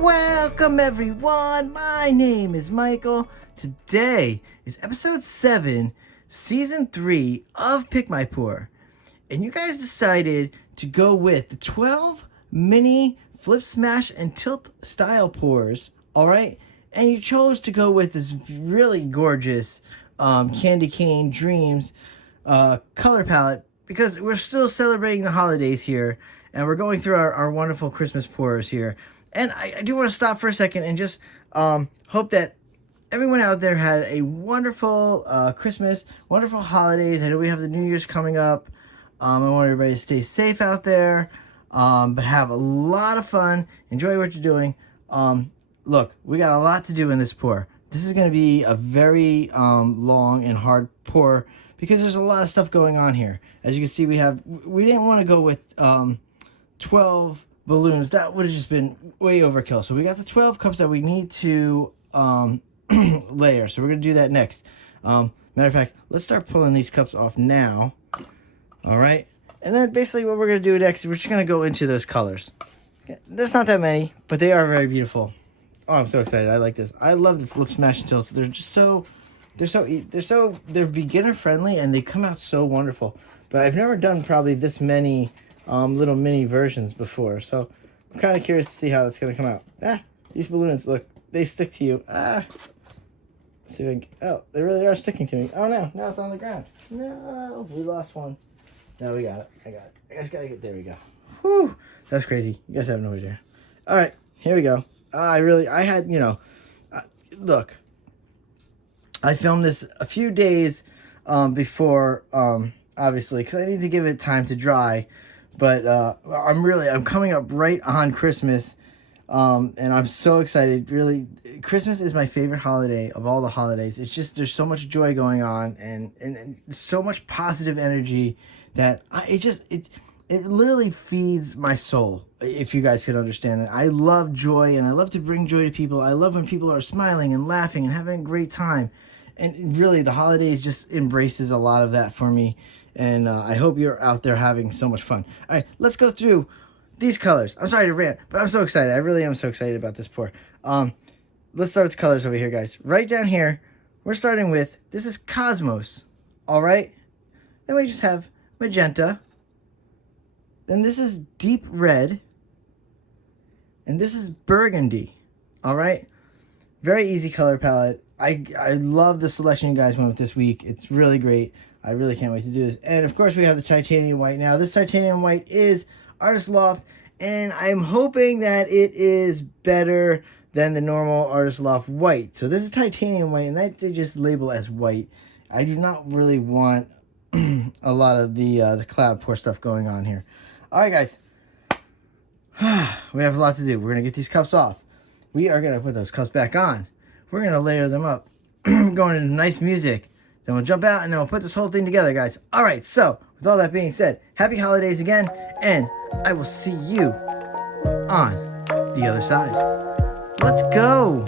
Welcome everyone, my name is Michael. Today is episode 7, season 3 of Pick My Pour. And you guys decided to go with the 12 mini flip, smash, and tilt style pours, alright? And you chose to go with this really gorgeous Candy Cane Dreams color palette because we're still celebrating the holidays here and we're going through our wonderful Christmas pours here. And I do want to stop for a second and just hope that everyone out there had a wonderful Christmas, wonderful holidays. I know we have the New Year's coming up. I want everybody to stay safe out there, but have a lot of fun. Enjoy what you're doing. Look, we got a lot to do in this pour. This is going to be a very long and hard pour because there's a lot of stuff going on here. As you can see, we didn't want to go with 12 balloons. That would have just been way overkill. So we got the 12 cups that we need to layer. So we're going to do that next. Matter of fact, let's start pulling these cups off now. All right. And then basically what we're going to do next is we're just going to go into those colors. There's not that many, but they are very beautiful. Oh, I'm so excited. I like this. I love the flip, smash, and tilts. They're just they're beginner friendly and they come out so wonderful. But I've never done probably this many little mini versions before, so I'm kind of curious to see how it's going to come out. These balloons, look, they stick to you. Let's see if I can, oh, they really are sticking to me. Oh no, now it's on the ground. No, we lost one. No, we got it. I got it. I just got to get, there we go. Whew, that's crazy. You guys have no idea. All right, here we go. I had, look, I filmed this a few days before, obviously, because I need to give it time to dry. But I'm coming up right on Christmas, and I'm so excited. Really, Christmas is my favorite holiday of all the holidays. It's just, there's so much joy going on and so much positive energy that it literally feeds my soul, if you guys could understand it. I love joy, and I love to bring joy to people. I love when people are smiling and laughing and having a great time. And really, the holidays just embraces a lot of that for me. And I hope you're out there having so much fun. All right, let's go through these colors. I'm sorry to rant, but I'm so excited. I really am so excited about this pour. Let's start with the colors over here, guys. Right down here, we're starting with, this is Cosmos, all right? Then we just have Magenta. Then this is Deep Red. And this is Burgundy, all right? Very easy color palette. I love the selection you guys went with this week. It's really great. I really can't wait to do this. And of course we have the titanium white. Now this titanium white is Artist Loft, and I'm hoping that it is better than the normal Artist Loft white. So this is titanium white, and that they just label as white. I do not really want a lot of the cloud pour stuff going on here. All right, guys. We have a lot to do. We're going to get these cups off. We are going to put those cups back on. We're going to layer them up. Going into nice music. Then we'll jump out and then we'll put this whole thing together, guys. All right, so with all that being said, happy holidays again, and I will see you on the other side. Let's go.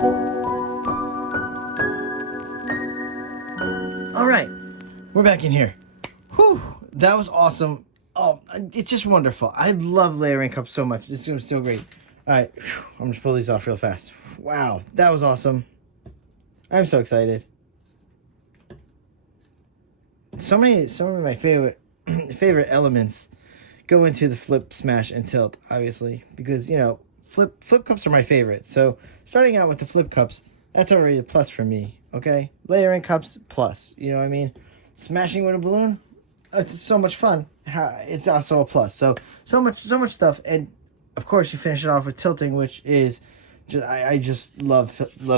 All right, we're back in here. Whew, that was awesome. Oh, it's just wonderful. I love layering cups so much. It's so great. All right, I'm just pull these off real fast. Wow, that was awesome. I'm so excited. Some of my favorite elements go into the flip, smash, and tilt, obviously, because, you know, flip cups are my favorite. So starting out with the flip cups, that's already a plus for me, okay? Layering cups, plus, you know what I mean? Smashing with a balloon, it's so much fun. It's also a plus. So much stuff, and of course you finish it off with tilting, which is I just love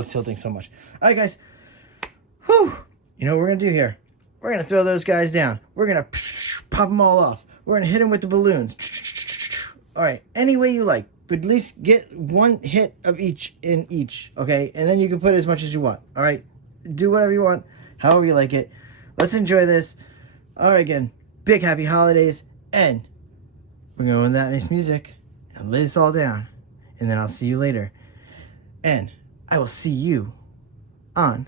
tilting so much. All right, guys. Whew. You know what we're gonna do here? We're gonna throw those guys down. We're gonna pop them all off. We're gonna hit them with the balloons. All right, any way you like, but at least get one hit of each in each, okay? And then you can put as much as you want. All right, do whatever you want, however you like it. Let's enjoy this. All right, again, big happy holidays, and we're going with that nice music and lay this all down, and then I'll see you later, and I will see you on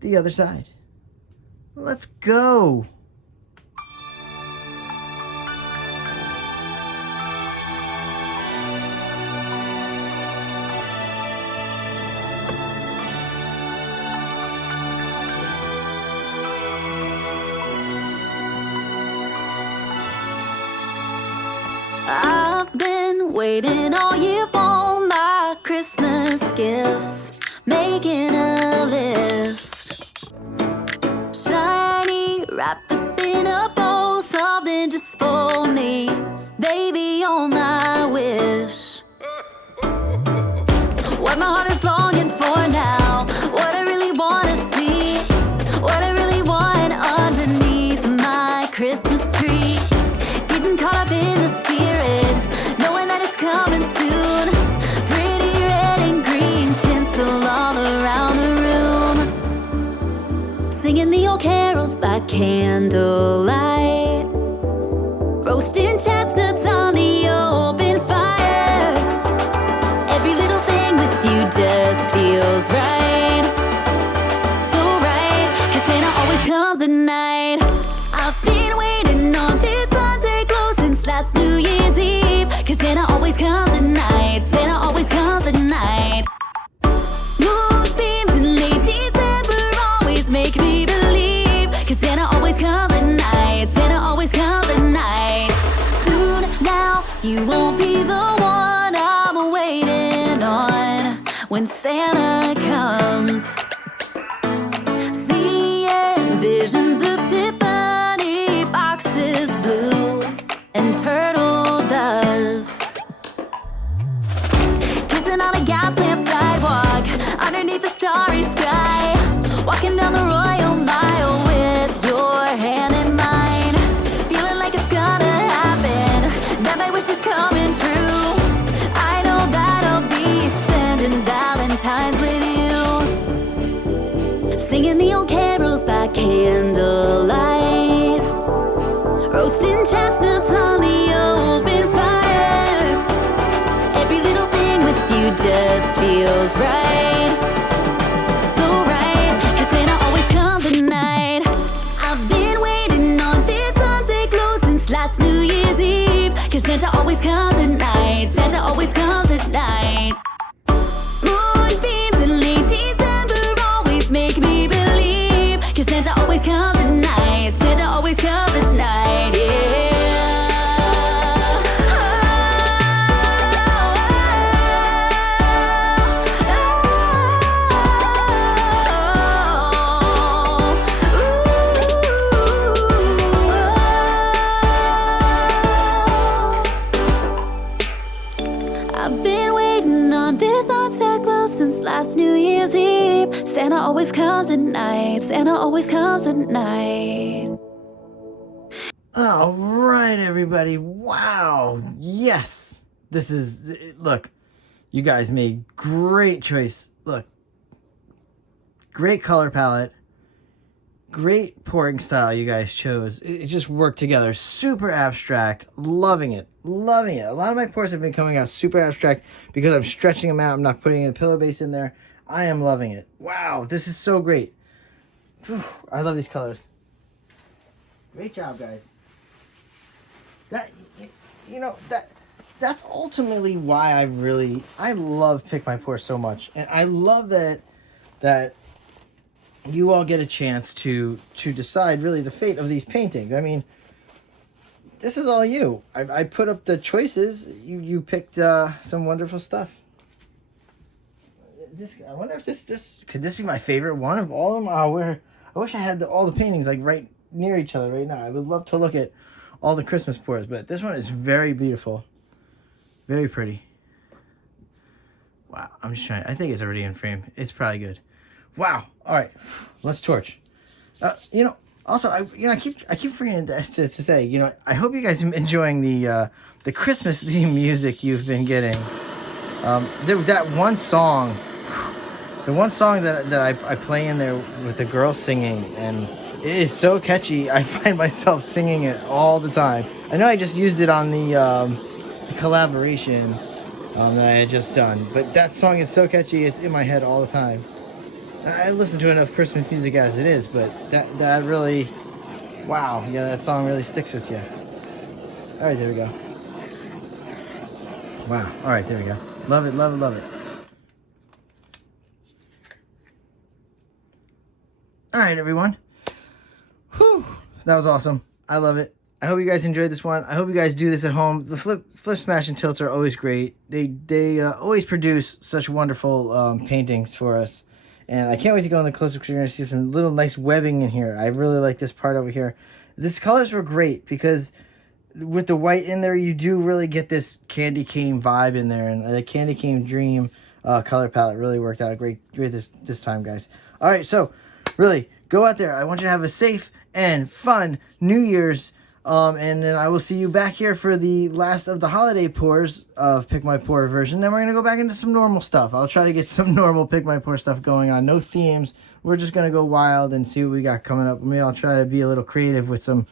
the other side. Let's go. I've been waiting all year for my Christmas gifts, making a list. Shiny, wrapped up in a bow, something just for me, baby, you're my wish. What my heart is longing for now, what I really want to see, what I really want underneath my Christmas tree. Getting caught up in the spirit, knowing that it's coming soon. Pretty red and green tinsel all around the room. Singing the old carols by candlelight, roasting chestnuts on the open fire. Every little thing with you just feels right, so right, 'cause Santa always comes at night. I've been waiting on this last New Year's Eve, 'cause Santa always comes at night, Santa always comes at night. Moonbeams in late December always make me believe, 'cause Santa always comes at night, Santa always comes at night. Soon now, you won't be the one I'm waiting on when Santa comes. Seeing visions of Tiffany boxes blue and turtle doves, kissing on a gas lamp sidewalk underneath the starry sky, walking down the Royal Mile with your hand in mine, feeling like it's gonna happen, that my wish is coming true. I know that I'll be spending Valentine's with you, singing the old carols by candlelight, roasting chestnuts on the open fire. Every little thing with you just feels right, so right, 'cause Santa always comes at night. I've been waiting on this sunset glow since last New Year's Eve, 'cause Santa always comes at night, Santa always comes at night. Moonbeams in late December always make me believe, 'cause Santa always comes at night, Santa always comes at night, yeah. I've been waiting on this sunset glow since last New Year's Eve. Santa always comes at night, Santa always comes at night. All right, everybody. Wow. Yes. This is, look, you guys made great choice. Look, great color palette. Great pouring style you guys chose. It just worked together. Super abstract. Loving it. Loving it. A lot of my pours have been coming out super abstract because I'm stretching them out. I'm not putting a pillow base in there. I am loving it. Wow, this is so great. Whew, I love these colors. Great job, guys. That, you know, that's ultimately why I love Pick My Pour so much. And I love that you all get a chance to decide really the fate of these paintings. I mean, this is all you. I put up the choices. You picked some wonderful stuff. I wonder if this could this be my favorite one of all of them? I wish I had all the paintings like right near each other right now. I would love to look at all the Christmas pours, but this one is very beautiful, very pretty. Wow, I'm just trying. I think it's already in frame. It's probably good. Wow. All right, let's torch. You know. Also, I keep forgetting to say, you know, I hope you guys are enjoying the Christmas theme music you've been getting. That one song, the one song that I play in there with the girls singing, and it is so catchy. I find myself singing it all the time. I know I just used it on the collaboration that I had just done, but that song is so catchy. It's in my head all the time. I listen to enough Christmas music as it is, but that really, wow, yeah, that song really sticks with you. All right, there we go. Wow, all right, there we go. Love it, love it, love it. All right, everyone. Whew, that was awesome. I love it. I hope you guys enjoyed this one. I hope you guys do this at home. The flip, smash, and tilts are always great. They always produce such wonderful paintings for us. And I can't wait to go in the closer because you're going to see some little nice webbing in here. I really like this part over here. These colors were great because with the white in there, you do really get this candy cane vibe in there. And the candy cane dream color palette really worked out great this time, guys. All right, so really, go out there. I want you to have a safe and fun New Year's. And then I will see you back here for the last of the holiday pours of Pick My Pour version. Then we're going to go back into some normal stuff. I'll try to get some normal Pick My Pour stuff going on. No themes. We're just going to go wild and see what we got coming up. Maybe I'll try to be a little creative with some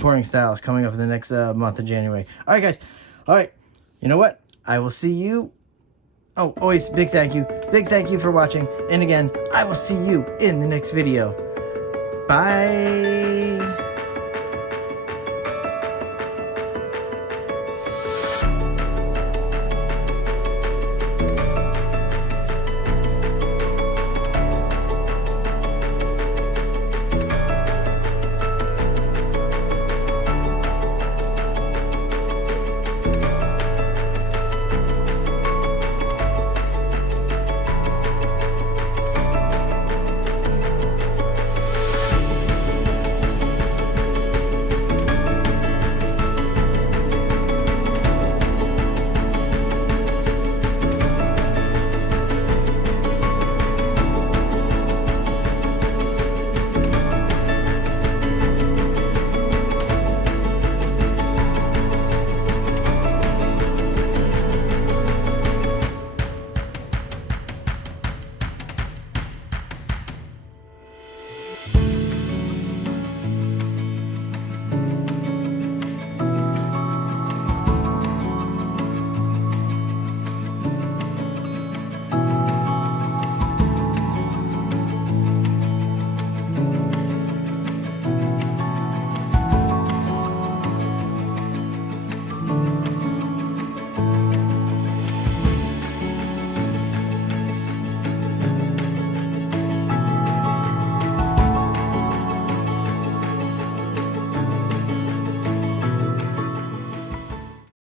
pouring styles coming up in the next month of January. All right, guys. All right. You know what? I will see you. Oh, always big thank you. Big thank you for watching. And again, I will see you in the next video. Bye.